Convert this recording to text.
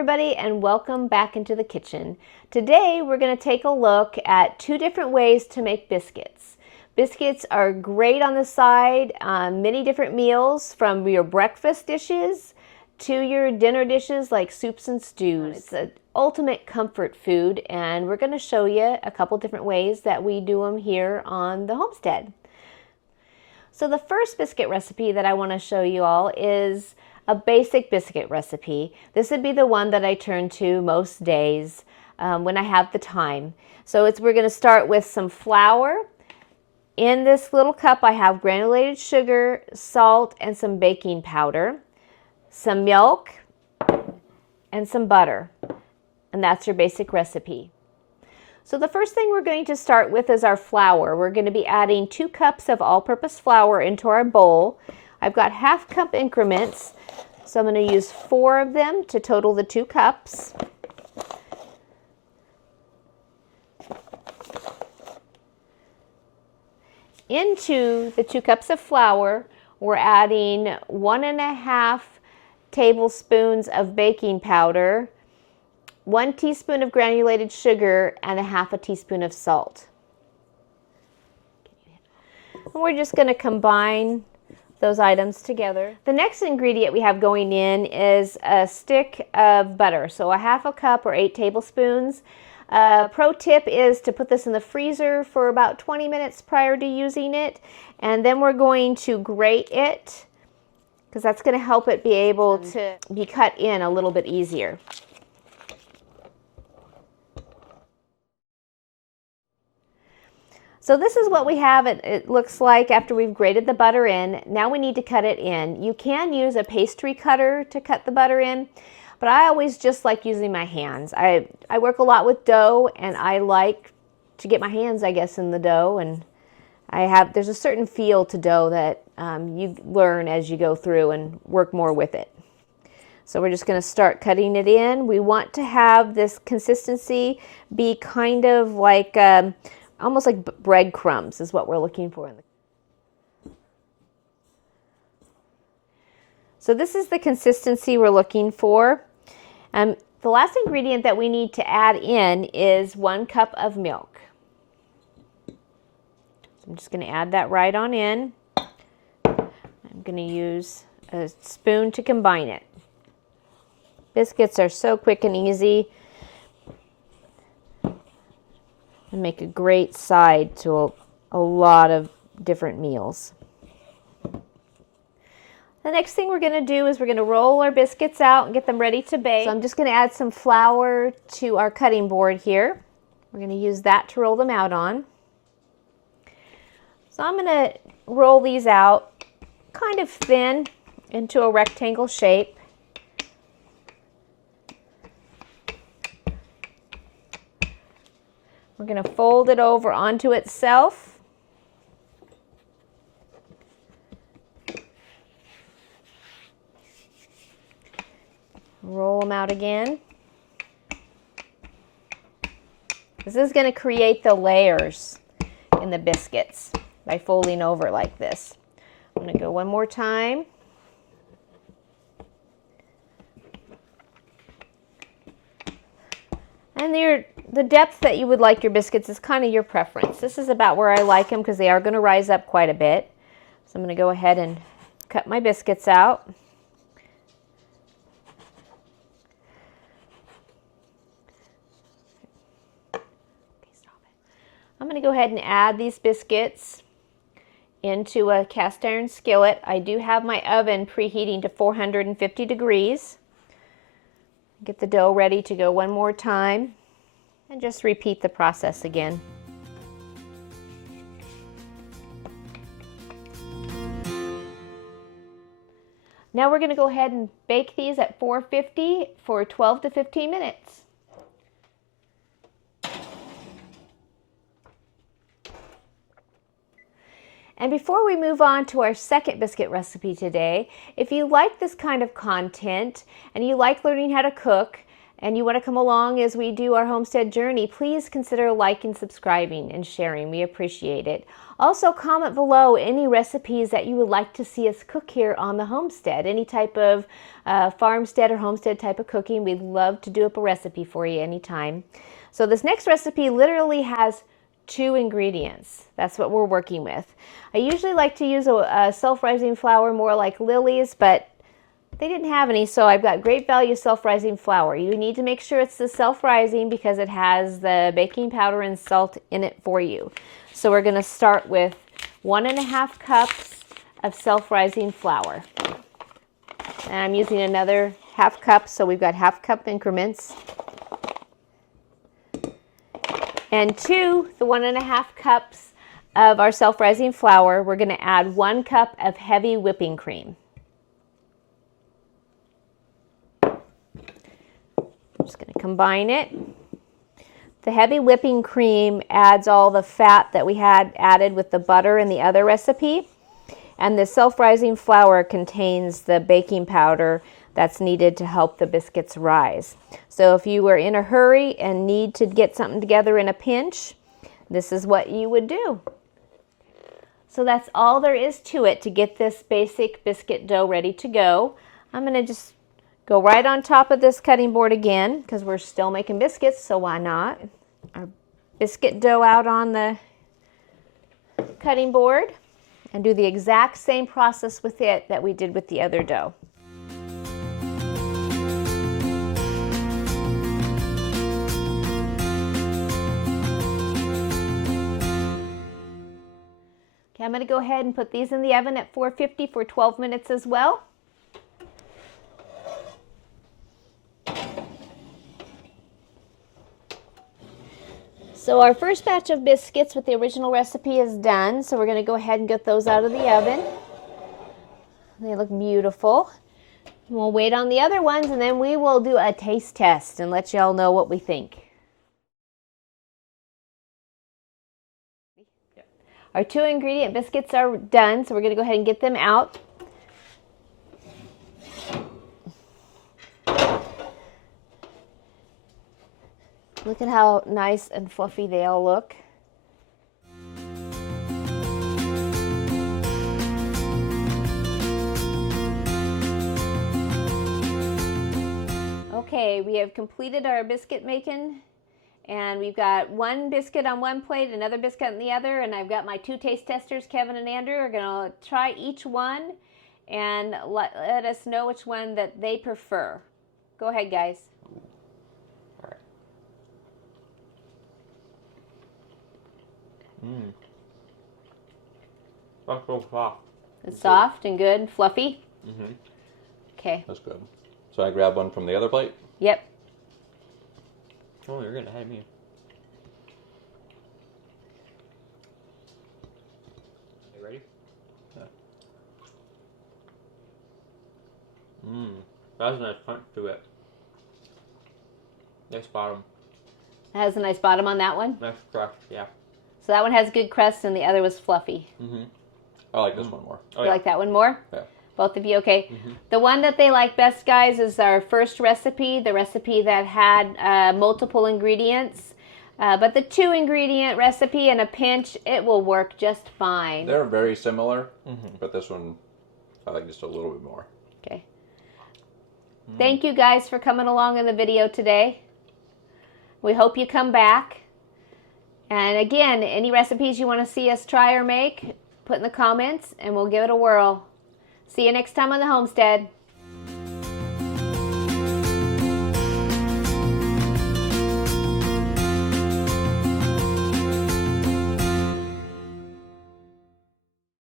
everybody, and welcome back into the kitchen. Today we're going to take a look at two different ways to make biscuits. Biscuits are great on the side, many different meals, from your breakfast dishes to your dinner dishes like soups and stews. It's an ultimate comfort food, and we're going to show you a couple different ways that we do them here on the homestead. So the first biscuit recipe that I want to show you all is a basic biscuit recipe. This would be the one that I turn to most days when I have the time. So we're going to start with some flour. In this little cup I have granulated sugar, salt, and some baking powder, some milk, and some butter. And that's your basic recipe. So the first thing we're going to start with is our flour. We're going to be adding 2 cups of all-purpose flour into our bowl. I've got half-cup increments, so I'm going to use 4 of them to total the 2 cups. Into the 2 cups of flour, we're adding 1½ tablespoons of baking powder, 1 teaspoon of granulated sugar, and 1/2 teaspoon of salt. And we're just going to combine those items together. The next ingredient we have going in is a stick of butter, so 1/2 cup or 8 tablespoons. Pro tip is to put this in the freezer for about 20 minutes prior to using it, and then we're going to grate it because that's going to help it be able to be cut in a little bit easier. So this is what we have. It looks like after we've grated the butter in. Now we need to cut it in. You can use a pastry cutter to cut the butter in, but I always just like using my hands. I work a lot with dough, and I like to get my hands, I guess, in the dough. And there's a certain feel to dough that you learn as you go through and work more with it. So we're just going to start cutting it in. We want to have this consistency be kind of like almost like breadcrumbs is what we're looking for. So this is the consistency we're looking for. The last ingredient that we need to add in is 1 cup of milk. So I'm just going to add that right on in. I'm going to use a spoon to combine it. Biscuits are so quick and easy, and make a great side to a lot of different meals. The next thing we're going to do is we're going to roll our biscuits out and get them ready to bake. So I'm just going to add some flour to our cutting board here. We're going to use that to roll them out on. So I'm going to roll these out kind of thin into a rectangle shape. We're going to fold it over onto itself. Roll them out again. This is going to create the layers in the biscuits by folding over like this. I'm going to go one more time. And the depth that you would like your biscuits is kind of your preference. This is about where I like them because they are going to rise up quite a bit. So I'm going to go ahead and cut my biscuits out. I'm going to go ahead and add these biscuits into a cast iron skillet. I do have my oven preheating to 450 degrees. Get the dough ready to go one more time and just repeat the process again. Now we're going to go ahead and bake these at 450 for 12 to 15 minutes. And before we move on to our second biscuit recipe today, if you like this kind of content and you like learning how to cook and you want to come along as we do our homestead journey, please consider liking, subscribing, and sharing. We appreciate it. Also, comment below any recipes that you would like to see us cook here on the homestead. Any type of farmstead or homestead type of cooking, we'd love to do up a recipe for you anytime. So this next recipe literally has 2 ingredients. That's what we're working with. I usually like to use a self-rising flour, more like Lily's, but they didn't have any, so I've got Great Value self-rising flour. You need to make sure it's the self-rising because it has the baking powder and salt in it for you. So we're going to start with 1.5 cups of self-rising flour. And I'm using another 1/2 cup, so we've got 1/2 cup increments. And to the 1.5 cups of our self-rising flour, we're going to add 1 cup of heavy whipping cream. I'm just going to combine it. The heavy whipping cream adds all the fat that we had added with the butter in the other recipe. And the self-rising flour contains the baking powder that's needed to help the biscuits rise. So if you were in a hurry and need to get something together in a pinch, this is what you would do. So that's all there is to it to get this basic biscuit dough ready to go. I'm going to just go right on top of this cutting board again because we're still making biscuits, so why not? Our biscuit dough out on the cutting board and do the exact same process with it that we did with the other dough. Okay, I'm going to go ahead and put these in the oven at 450 for 12 minutes as well. So our first batch of biscuits with the original recipe is done, so we're going to go ahead and get those out of the oven. They look beautiful. We'll wait on the other ones and then we will do a taste test and let y'all know what we think. Our 2 ingredient biscuits are done, so we're going to go ahead and get them out. Look at how nice and fluffy they all look. Okay, we have completed our biscuit making, and we've got 1 biscuit on one plate, another biscuit on the other, and I've got my 2 taste testers, Kevin and Andrew, are going to try each one and let us know which one that they prefer. Go ahead, guys. That's so soft. It's soft and good and fluffy? Mm-hmm. Okay. That's good. So I grab one from the other plate? Yep. Oh, you're getting ahead of me. You ready? Yeah. That has a nice crunch to it. Nice bottom. It has a nice bottom on that one? Nice crust, yeah. So that one has good crust and the other was fluffy. Mm-hmm. I like this one more. You like that one more? Yeah. Both of you, okay. The one that they like best, guys, is our first recipe, the recipe that had multiple ingredients. But the 2 ingredient recipe and a pinch, it will work just fine. They're very similar, but this one I like just a little bit more. Okay. Thank you guys for coming along in the video today. We hope you come back. And again, any recipes you want to see us try or make, put in the comments and we'll give it a whirl. See you next time on the homestead.